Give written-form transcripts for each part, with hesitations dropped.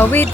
Awit.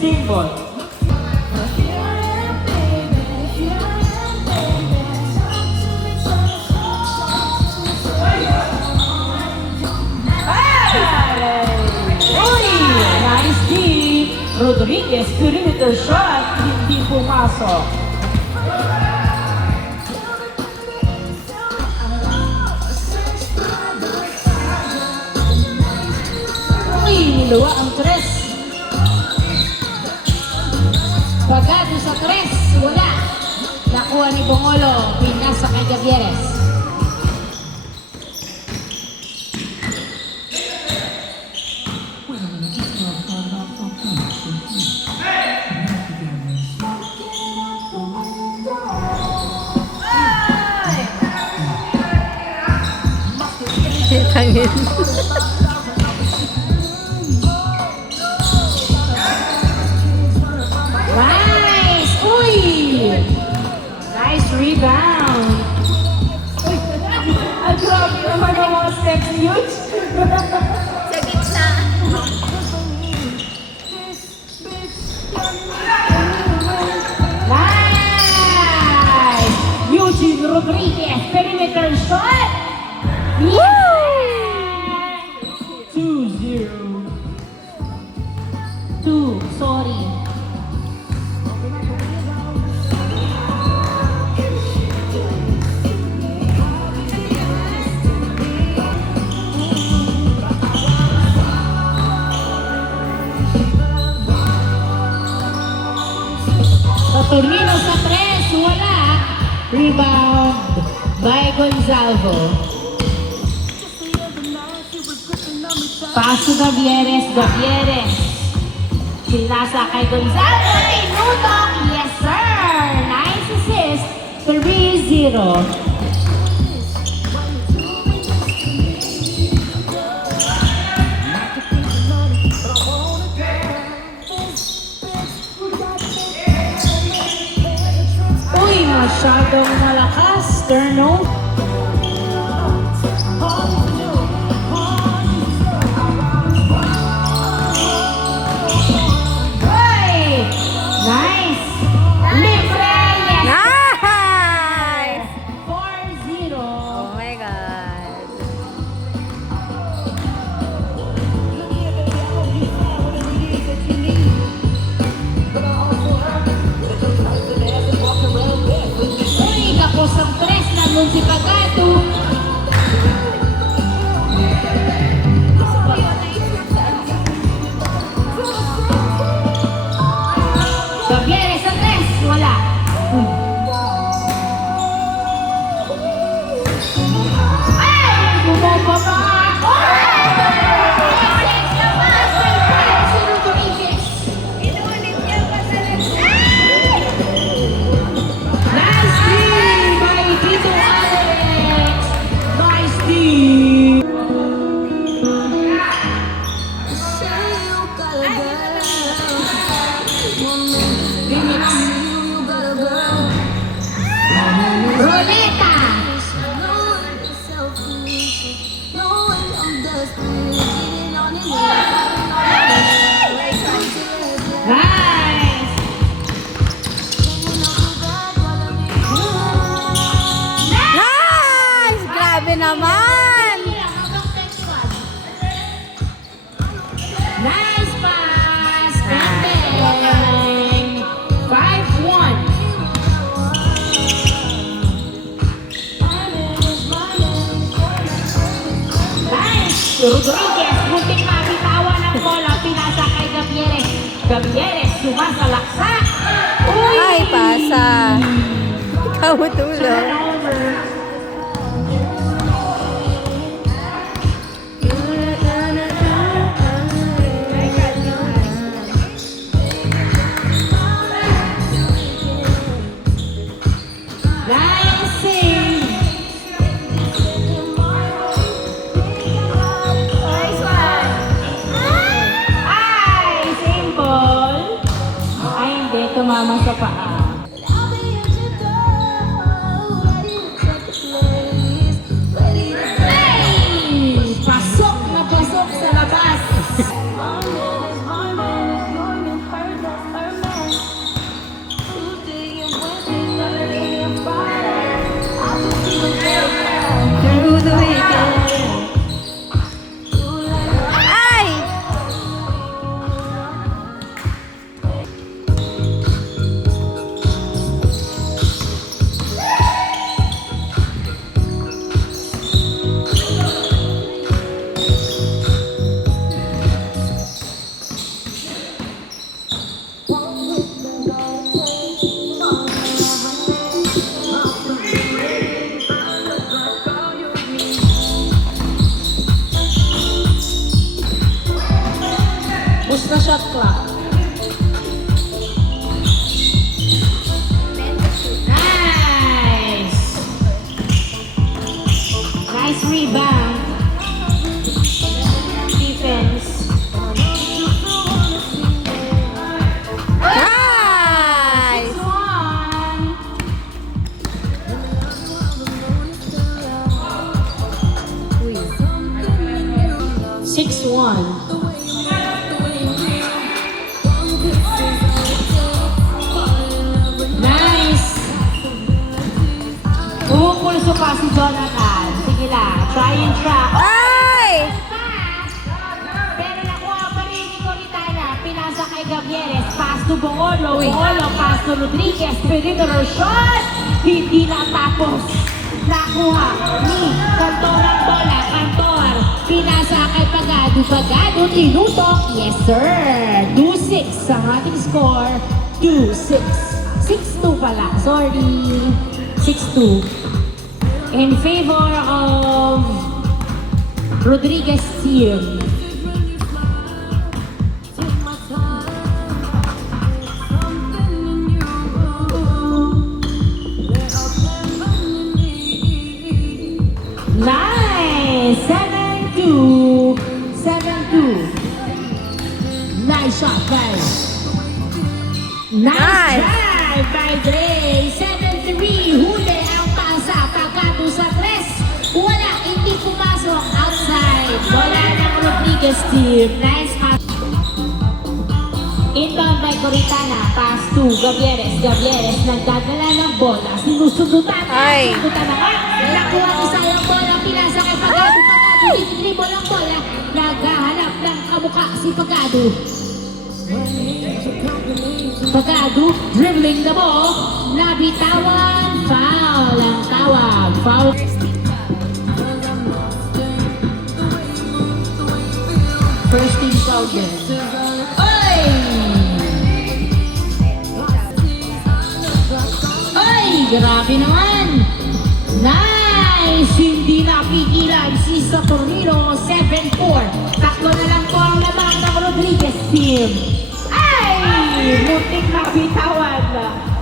Symbol. Nice D. Rodriguez, perimeter shot, hindi pumasok. Uy, niluwa ang tres. Bagado sa tres, wala. Nakuha ni Bongolo, pinasa kay Gavieres. Tangin. Nice! Uy! Nice rebound! Uy! Ang grabe naman ang mga steps ni Yuch! Sa gitna. Nice! Eugene Rodriguez, perimeter shot! Woo! 2-0. 2, sorry. Saturnino sa tres, wala. Rebound by Gonzalvo. Paso Gavieres, Gavieres. Sinasa kay Gonzalvo, tinutok, yes sir! Nice assist, 3-0. Uy, masyadong malakas, turnover. Nice! Libre! Yes! Nice! 4-0. Oh my God. Uy, kapos ang tres na nun si Pagado. Gavieres ang tres, wala. Ay! Bumaba pa! Nice team by Tito Alex! Nice team! Roleta! Nice! Nice! Grabe naman! Nice pass! Ending! 5-1! Nice! Rodriguez, muntik mabit Gabieres, sumasalaksak. Uy! Ay, pasa. Kamutulo. Turnover. Nice save. Ay, same ball. Ay, hindi. Tumama sa paa. Ay! Pasok na pasok sa labas. Through the weekend. Ay! Push na shot clock. Nice! Nice rebound. Defense. Nice! One. Uy. 6-1. Nice! Pumupulso pa si Jonathan. Sige lang. Try and try. Oh! Ay! Pero nakuha pa rin ni Coritana. Pinasa kay Gabieres. Pass to Bongolo. Bongolo. Pass to Rodriguez. Perimeter shot. Hindi natapos. Nakuha ni Cantor ang bola. Cantor. Pinasa kay Pagado. Pagado. Tinutok. Yes, sir. 2-6 ang ating score. 2-6. 6-2 pala. Sorry. 6-2. In favor of Rodriguez team. Nice! 7-2. 7-2. Nice shot, guys. Nice Nice. drive by Dre. 7-3. Huli ang pasa. Pagkato sa tres. Wala. Hindi pumasok. Outside. Bola ng Rodriguez team. Nice pass. Inbound by Coritana. Pass to Gabieres. Gabieres nagdadala ng bola. Sinusugutan. Ay. Sinusugutan na nga. Nakuha ni sayang bola. Pinasa kay Pagado. Pagado. Dinidribble ang bola. Naghahanap ng kamukha si Pagado. Pagado. Dribbling the ball. Nabitawan. Foul ang tawag. Foul. First team foul din. Oy! Oy! Grabe naman! Nice! Hindi napigilan si Saturnino. 7-4. Takbo na lang po ang lamang ng Rodriguez team. Ay! Muntik na bitawan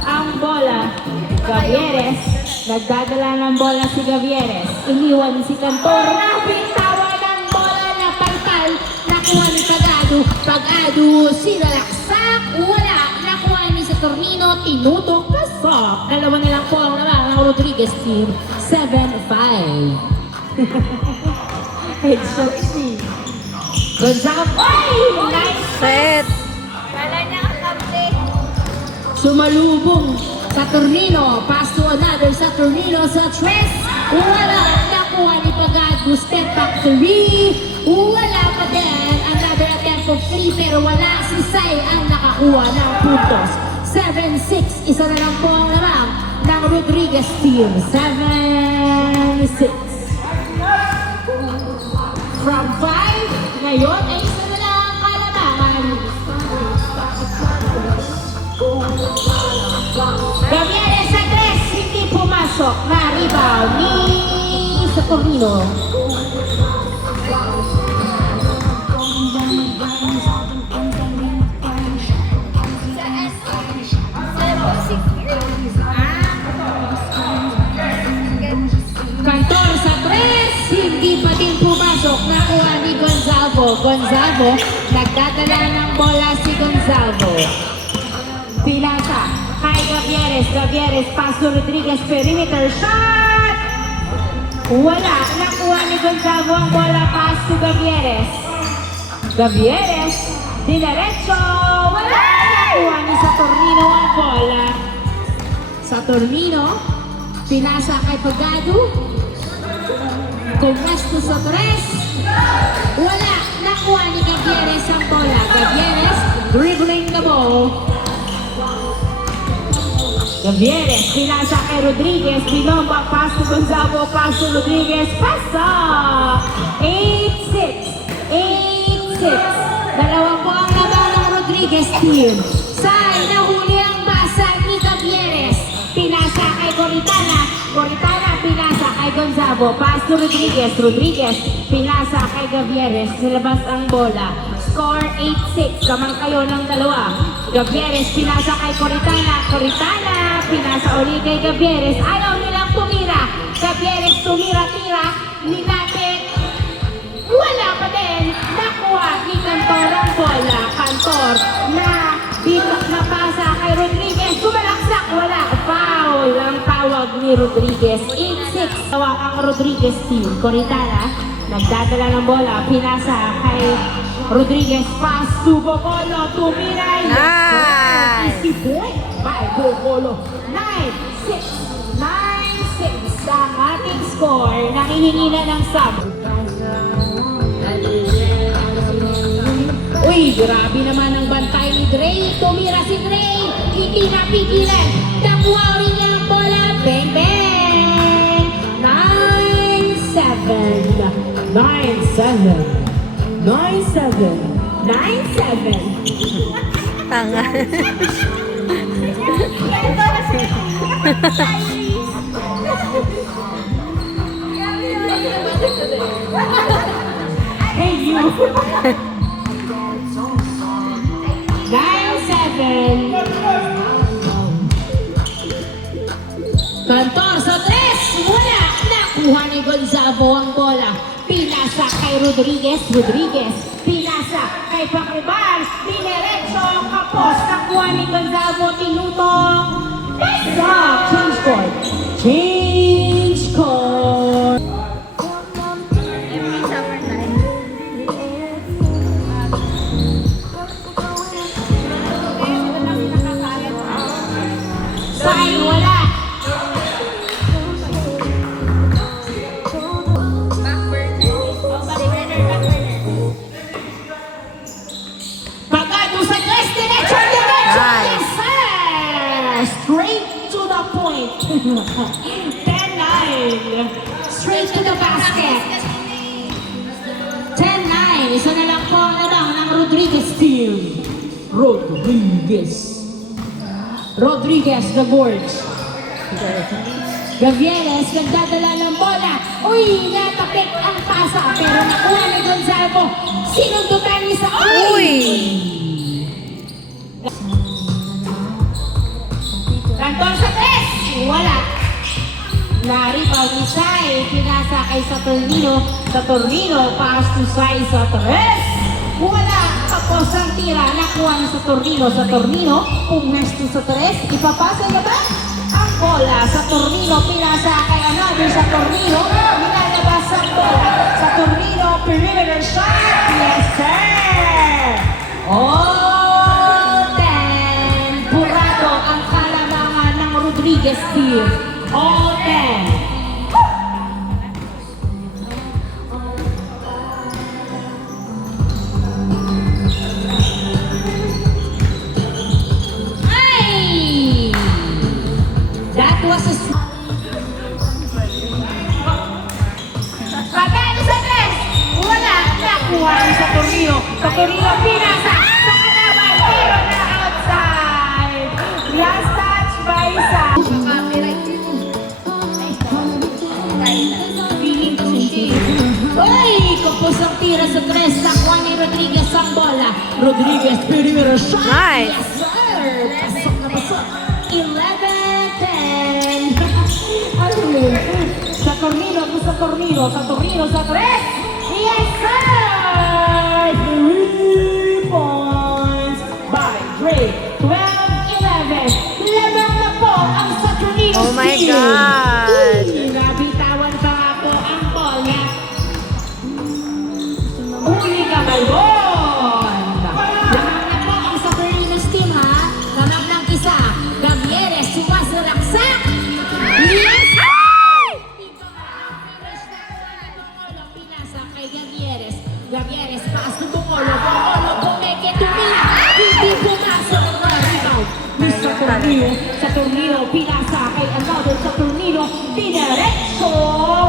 ang bola. Gabieres. Nagdadala ng bola si Gabieres. Iniwan si Cantor. Nabitawan ang bola na palpal. Nakuha ni Pagado. Pagado, sinalaksak. Wala. Nakuha ni Saturnino. Tinutok. Pasok. Dalawa na lang po ang lamang ng Rodriguez team. 7-5. Headshot si Gonzaga. Ay! Nice! Set. Sumalubong Saturnino. Pass to another Saturnino sa tres. Wala. Nakuha ni Pagado. Step back 3. Wala pa din. Another attempt of 3 pero wala. Si Sai ang nakakuha ng puntos. 7-6. Isa na lang po ang lamang ng Rodriguez team. 7-6. From 5. Ngayon ay isa na lang ang kalamangan. Gavieres sa 3, hindi pumasok na rebound ni Saturnino. Cantor sa 3, hindi pa din pumasok. Nakuha ni Gonzalo. Gonzalo, nagdadala ng bola si Gonzalo. Pilasa, kay Gavieres. Gavieres, pass to Rodriguez, perimeter shot! Wala, nakuha ni Gonzalo ang bola, pass to Gavieres. Gavieres, dinerecho, wala! Nakuha ni Saturnino ang bola. Saturnino, pinasa kay Pagado. Kumasto sa 3. Wala, nakuha ni Gavieres ang bola. Gavieres, dribbling the ball. Gavieres, pinasa kay Rodriguez. Binomba, pass to Gonzalo, pass to Rodriguez. Pasa! 8-6. 8-6. Dalawang po ang laban ng Rodriguez team. Say, nahuli ang basa ni Gavieres. Pinasa kay Coritana. Coritana, pinasa kay Gonzalo. Pass to Rodriguez. Rodriguez, pinasa kay Gavieres. Nilabas ang bola. Score 8-6. Kamang kayo ng dalawa. Gavieres, pinasa kay Coritana. Coritana, pinasa uli kay Gavieres. Ayaw nilang tumira. Gavieres, tumira-tira. Nilapit. Wala pa din. Nakuha ni Cantor ang bola. Cantor na napasa kay Rodriguez. Sumalaksak. Wala. Foul ang tawag ni Rodriguez. 8-6. Tawa ang Rodriguez team. Coritana, nagdadala ng bola. Pinasa kay Rodriguez. Pass to Bocolo. Tumiray. Nice. Easy point by Bocolo. 9-6. 9-6 ang ating score. Nakihingi na ng sub. Uy, grabe naman ang bantay ni Dre. Tumira si Dre. Hindi napigilan. Nakuha rin niya ang bola. Bang, bang. 9-7. 9-7. 9-7. 9-7. Tanga. Hey, you. 9-7. Cantor sa 3. Wala. Nakuha ni Gonzalo ang bola. Pinasa kay Rodriguez. Rodriguez. Pinasa kay Pacribal. Dinerecho. Kapos. Nakuha ni Gonzalo. Tinutong. Pesa. Change court. Change court. Sign, wala. Pagado sa guest, diretso. Yes, sir. Straight to the point. 10-9. Straight to the basket. 10-9. Isa na lang po ang labang ng Rodriguez team. Rodriguez, the boards. Gavieres, nagdadala ng bola. Uy, natapik ang pasa. Pero nakuha ni Gonzalo. Sinundutan niya sa... Uy! Cantor sa 3. Wala. Naripaw ni Sai. Pinasa kay Saturnino. Saturnino, pass to Sai sa 3. Wala. Tapos ang tira. Nakuha ni Saturnino. Saturnino, pumesto sa 3. Ipapasa na ba? Ang bola. Saturnino, pinasa kay another Saturnino. Nilalabas ang bola. Saturnino, perimeter shot. Yes, sir! All 10. Purado ang kalamangan ng Rodriguez team. All 10. Ay! That was a... Pagano sa 3. Wala. Nakuha ni Saturnino. Saturnino, pinasa. Sa kalaban. shot. Nice. Yes, sir. Pasok na pasok. 11-10. Ano yun? Sa Tornino, sa Tornino, sa Tornino, sa Tres. Yes, sir. 3 points by Drake. 12-11. Lamang na po ang sa Tornino. Oh my God. Nabitawan pa nga po ang bola. Uli ka, Balbon! Lamang na po ang sa Tornino's team, ha? Lamang ng isa. Gavieres, sumasalaksak! Yes! Pinasa kay Gavieres. Gavieres, paas ng Bungolo. Bungolo, bumeke, tumila. Hindi pumasok ang rebound. Mr. Tornino, sa Tornino, pinasa kay another sa Tornino. Dinerecho,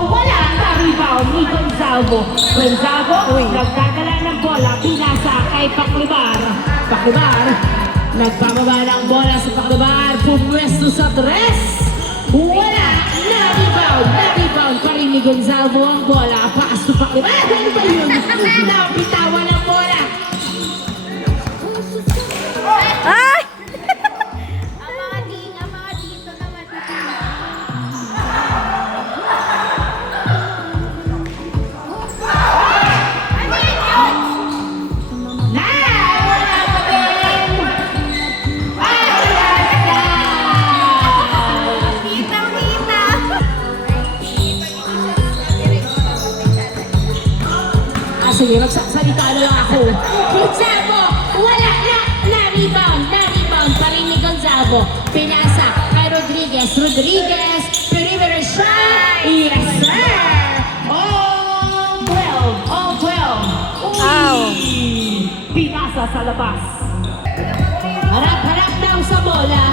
wala na rebound ni Gonzalo. Gonzalo, nagdadala ng bola. Pinasa kay Paclibar. Paclibar, nagpababa ng bola sa Paclibar. Pumwesto sa Tres. Wala na rebound pa rin ni Gonzalo ang bola. Paas to Paclibar. Ano ba yun? Nabitawan ang bola. Ay! Ang mga dito naman. Na! Wala pa din! Kita. Sige, magsasalita na lang ako. Gonzalo, wala na rebound pa rin ni Gonzalo. Pinasa kay Rodriguez, perimeter shot. Yes, sir! All 12. Ow. Pinasa sa labas. Harap daw sa bola.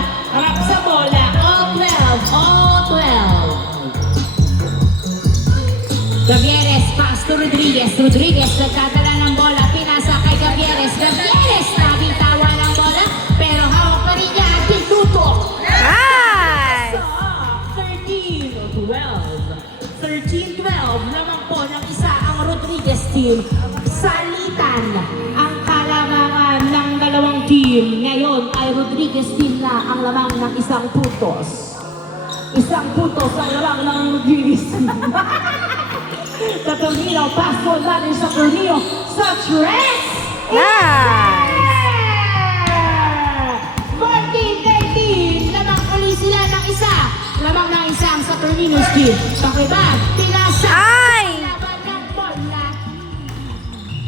All 12. Gavieres, pass to Rodriguez. Rodriguez, nagkatala ng bola. Pinasa kay Gavieres. Gavieres, nabitawan ng bola. Pero hawak pa rin niya at tinutok. Nice! 13-12 lamang po ng isa ang Rodriguez team. Salitan ang kalamangan ng dalawang team. Ngayon ay Rodriguez team na ang lamang ng isang putos. Isang putos ang lamang ng Rodriguez team. Sa Tornino, pass ball natin sa Tornino. Sa Tres! Nice! 14-13! Lamang uli sila ng isa. Lamang ng isang sa Tornino's team. Pakiba, pinasa. Ay! Laban ng bola.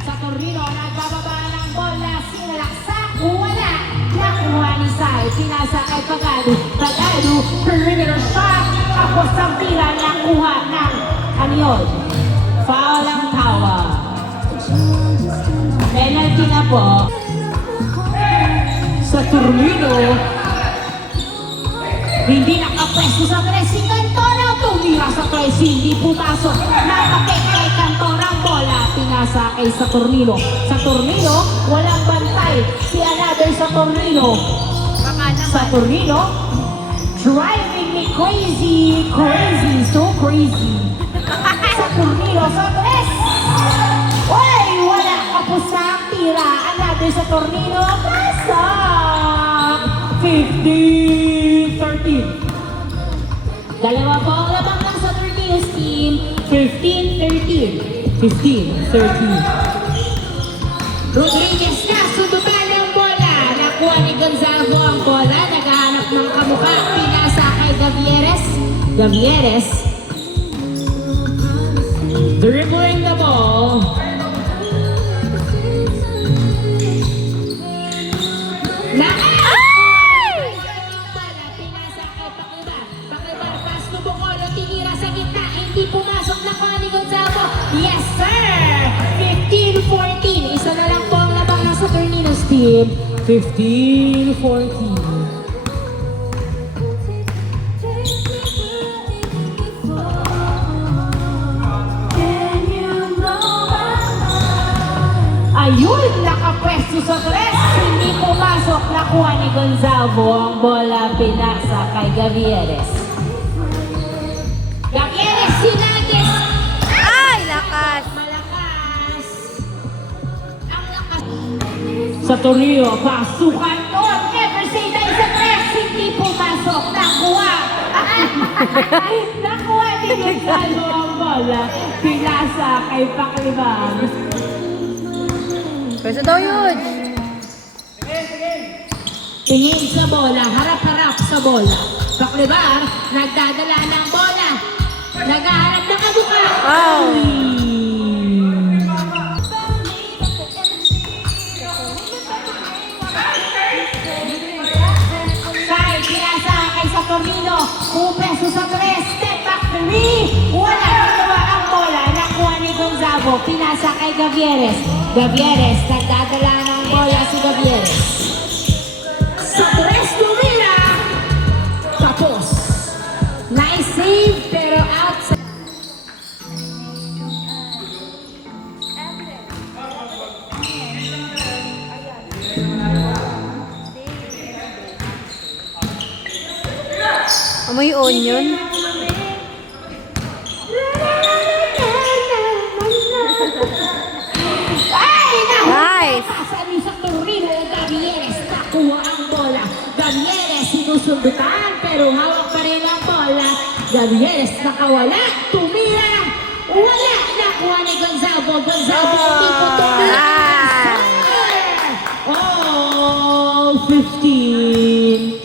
Sa Tornino, nagbababa ng bola. Sinalaksak. Wala. Nakuha ni Sai. Pinasa kay Pagano. Pagano, perimeter shot. Tapos ang tira nakuha ng ano yun? Foul ang tawa. Penalty na po. Sa Tornino, hindi nakapwesto sa Tres. Si Cantora tumira sa Tres. Hindi pumasok. Napakit kay Cantora ang bola. Pinasa kay sa Tornino. Sa Tornino, walang bantay. Si another sa Tornino. Sa Tornino, driving me crazy. So crazy. Sa Tornino, sa Tres. Uy, wala kapos na ang tira. Another sa Tornino, pasok. 15-13. Dalawa po ang labang lang sa Tornino's team. 15-13. Rodriguez na, sundutan ng bola. Nakuha ni Gonzalo ang bola. Naghahanap ng kamukha. Pinasa kay Gavieres. Dribbling the ball. Pinasa kay Paclibar, pass to Bungolo, tinira sa gitna, hindi pumasok na pa ni Gonzalo. Yes, sir! 15-14. Isa na lang po ang labang nasa Tornino's team. 15-14. Ayun, nakapwesto sa Tres. Hindi pumasok. Nakuha ni Gonzalo ang bola. Pinasa kay Gavieres. Gavieres, sinagis. Ay, lakas! Malakas. Ang lakas. Sa Torrio, pasukan doon. Ever say tayo sa press, hindi pumasok. Nakuha. Nakuha ni Gonzalo ang bola. Pinasa kay Paclibar. Pwede daw yun. Tingin sa bola, harap-harap sa bola. Paclibar, nagdadala ng bola. Naghaharap ng kabuka. Wow. Sai, pinasa kay Saturnino. 1 peso sa 3. Step back 3. Wala ginawa ang bola. Nakuha ni Gonzago. Pinasa kay Gavieres. Gavieres, nagdadala ng bola si Gavieres. Sa 3 tumira. Tapos. Nice save pero outside. Amoy onion. Ay, Nice. Pasa ni Saturnino. Gavieres, nakuha ang bola. Gavieres, sinusundutan pero hawak pa rin ang bola. Gavieres, nakawala. Tumira. Wala. Nakuha ni Gonzago. Gonzago, hindi po tumira. Oh, 15.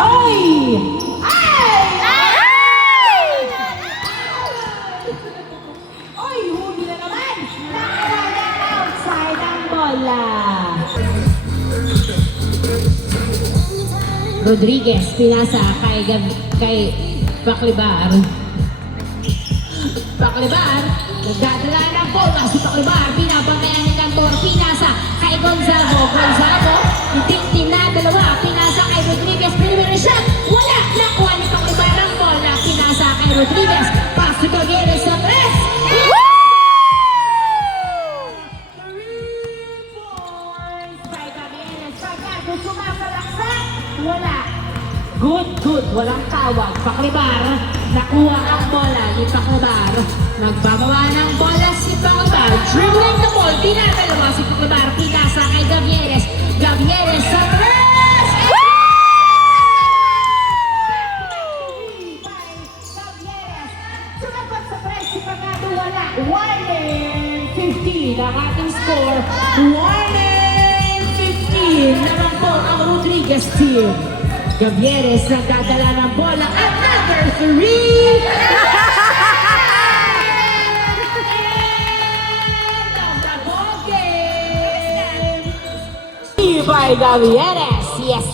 Ay! Ay, huli na naman! Nakawala outside ang bola. Rodriguez, pinasa kay Paclibar. Paclibar, nagdadala ng bola si Paclibar. Binabantayan ni Cantor, pinasa kay Gonzago. Gonzago, itiktin na dalawa. Pinasa kay Rodriguez, primero shot. Wala! Nakuha ni Paclibar ang bola. Pinasa kay Rodriguez. Pass to Gavieres sa 3. Wala. Good. Walang tawag. Paclibar, nakuha ang bola ni Paclibar. Nagbabawa ng bola si Paclibar. Dribbling the ball. Dinadalawa si Paclibar. Pinasa kay Gavieres. Gavieres sa 3. Gavieres. Sumagot sa 3 si Pagado. Wala. 1-15 ang ating score. 1-15 naman po ang Rodriguez team. Gavieres nagdadala ng bola. Another 3! End of the ball game! By Gavieres!